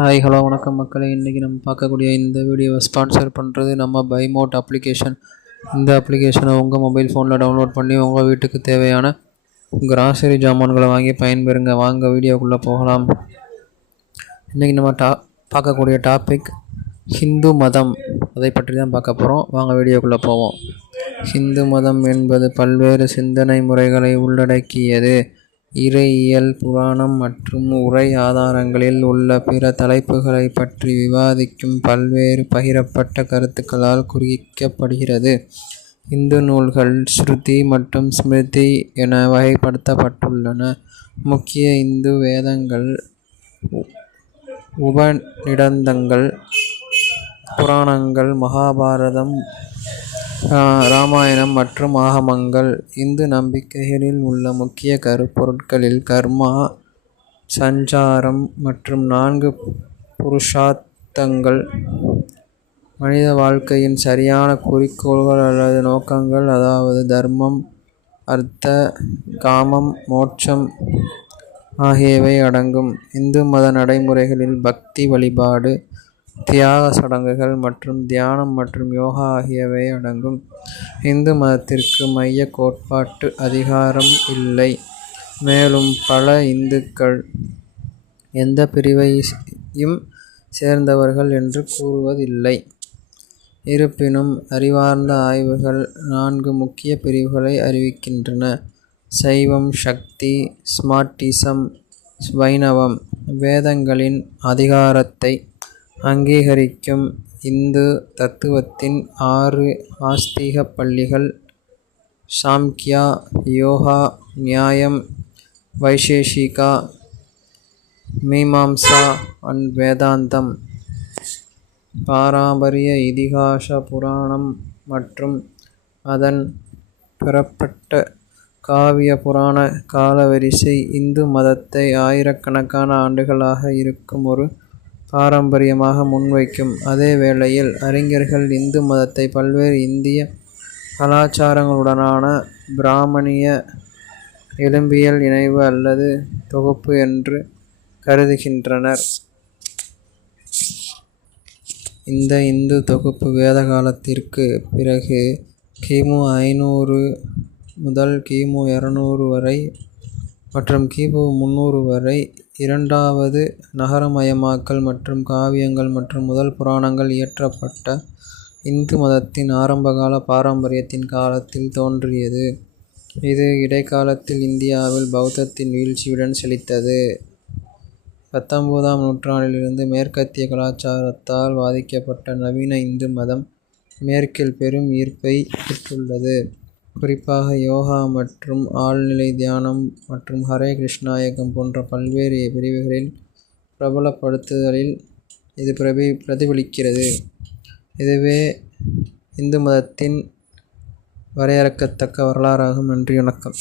Hi hello வணக்கம் மக்களே. இன்றைக்கி நம்ம பார்க்கக்கூடிய இந்த வீடியோவை ஸ்பான்சர் பண்ணுறது நம்ம பைமோட் அப்ளிகேஷன். இந்த அப்ளிகேஷனை உங்கள் மொபைல் ஃபோனில் டவுன்லோட் பண்ணி உங்கள் வீட்டுக்கு தேவையான கிராசரி ஜாமான்களை வாங்கி பயன்பெறுங்க. வாங்க வீடியோக்குள்ளே போகலாம். இன்றைக்கி நம்ம பார்க்கக்கூடிய டாபிக் ஹிந்து மதம். அதை பற்றி தான் பார்க்க போகிறோம். வாங்க வீடியோக்குள்ளே போவோம். ஹிந்து மதம் என்பது பல்வேறு சிந்தனை முறைகளை உள்ளடக்கியது. இறையியல், புராணம் மற்றும் உரை ஆதாரங்களில் உள்ள பிற தலைப்புகளை பற்றி விவாதிக்கும் பல்வேறு பகிரப்பட்ட கருத்துக்களால் குறிக்கப்படுகிறது. இந்து நூல்கள் ஸ்ருதி மற்றும் ஸ்மிருதி என வகைப்படுத்தப்பட்டுள்ளன. முக்கிய இந்து வேதங்கள், உபநிடதங்கள், புராணங்கள், மகாபாரதம், ராமாயணம் மற்றும் ஆகமங்கள். இந்து நம்பிக்கைகளில் உள்ள முக்கிய கருப்பொருட்களில் கர்மா, சஞ்சாரம் மற்றும் 4 புருஷார்த்தங்கள், மனித வாழ்க்கையின் சரியான குறிக்கோள்கள் அல்லது நோக்கங்கள், அதாவது தர்மம், அர்த்த, காமம், மோட்சம் ஆகியவை அடங்கும். இந்து மத நடைமுறைகளில் பக்தி, வழிபாடு, தியாக சடங்குகள் மற்றும் தியானம் மற்றும் யோகா ஆகியவை அடங்கும். இந்து மதத்திற்கு மைய கோட்பாட்டு அதிகாரம் இல்லை. மேலும் பல இந்துக்கள் எந்த பிரிவையும் சேர்ந்தவர்கள் என்று கூறுவதில்லை. இருப்பினும் அறிவார்ந்த ஆய்வுகள் 4 முக்கிய பிரிவுகளை அறிவிக்கின்றன: சைவம், சக்தி, ஸ்மார்ட்டிசம், வைணவம். வேதங்களின் அதிகாரத்தை அங்கீகரிக்கும் இந்து தத்துவத்தின் 6 ஆஸ்திக பள்ளிகள் சாம்க்யா, யோகா, நியாயம், வைசேஷிகா, மீமாம்சா and வேதாந்தம். பாரம்பரிய இதிகாச, புராணம் மற்றும் அதன் பெறப்பட்ட காவிய புராண காலவரிசை இந்து மதத்தை ஆயிரக்கணக்கான ஆண்டுகளாக இருக்கும் ஒரு பாரம்பரியமாக முன்வைக்கும். அதே வேளையில் அறிஞர்கள் இந்து மதத்தை பல்வேறு இந்திய கலாச்சாரங்களுடனான பிராமணிய எலும்பியல் இணைவு அல்லது தொகுப்பு என்று கருதுகின்றனர். இந்த இந்து தொகுப்பு வேத காலத்திற்கு பிறகு கிமு 500 முதல் கிமு 200 வரை மற்றும் கிமு 300 வரை இரண்டாவது நகரமயமாக்கல் மற்றும் காவியங்கள் மற்றும் முதல் புராணங்கள் இயற்றப்பட்ட இந்து மதத்தின் ஆரம்பகால பாரம்பரியத்தின் காலத்தில் தோன்றியது. இது இடைக்காலத்தில் இந்தியாவில் பௌத்தத்தின் வீழ்ச்சியுடன் செழித்தது. 19ஆம் நூற்றாண்டிலிருந்து மேற்கத்திய கலாச்சாரத்தால் பாதிக்கப்பட்ட நவீன இந்து மதம் மேற்கில் பெரும் ஈர்ப்பை பெற்றுள்ளது. குறிப்பாக யோகா மற்றும் ஆழ்நிலை தியானம் மற்றும் ஹரே கிருஷ்ணா இயக்கம் போன்ற பல்வேறு பிரிவுகளில் பிரபலப்படுத்துதலில் இது பிரதிபலிக்கிறது. இதுவே இந்து மதத்தின் வரையறுக்கத்தக்க வரலாறாகும். நன்றி, வணக்கம்.